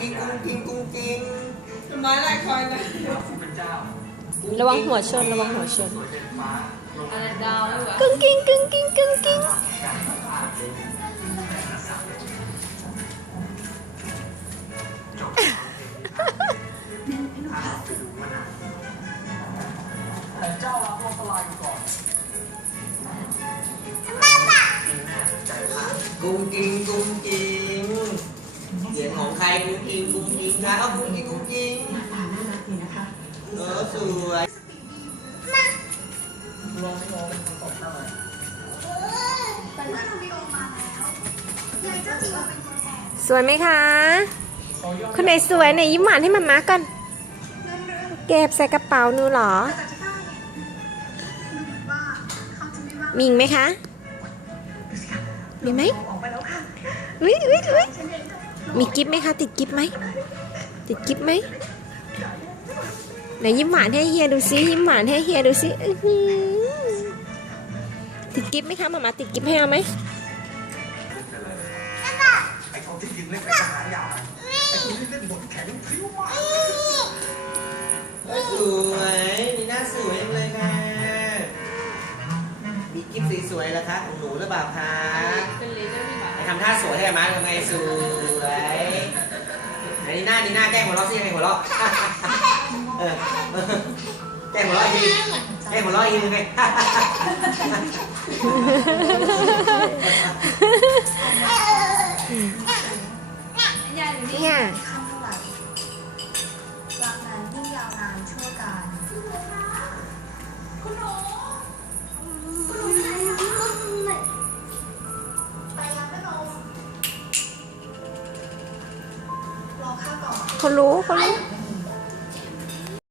กิ้งกุ้งกิ้งกุ้งกิ้งทำไมไล่คอยนะระวังหัวชนระวังหัวชนอะไรดาวหรือวะกึ่งกิ้งกึ่งกิ้งกึ่งกิ้งกุ้งกิ้งกุ้งกิ้งเสียง ของใครกุ้งกิ้งกุ้งกิ้งนะเอากุ้งกิ้งกุ้งกิ้งเออสวยสวยไหมคะคนไหนสวยไหนยิ้มหวานให้มาม่าก่อนเก็บใส่กระเป๋าหนูเหรอมีอีกไหมคะ มีไหมอุ้ยอุ้ยอุ้ย มีกิฟต์ไหมคะ ติดกิฟต์ไหม ติดกิฟต์ไหมไหนยิ้มหวานให้เฮียดูซิยิ้มหวานให้เฮียดูซิอื้อหือติดกิฟต์ไหมคะมามาติดกิฟต์ให้เอาไหมเออสวยมีหน้าสวยจังเลยค่ะมีกิ๊บสวยๆแล้วคะของหนูหรือเปล่าคะ ทำท่าสวยให้มาทำไงสวยนนี่หน้านี่หน้าแกล้งหัวเราะสิให้หัวเราะเออเออแกล้งหัวเราะอีกทีแกล้งหัวเราะอีกทีไงยายนี่เนี่ย เขารู้เขารู้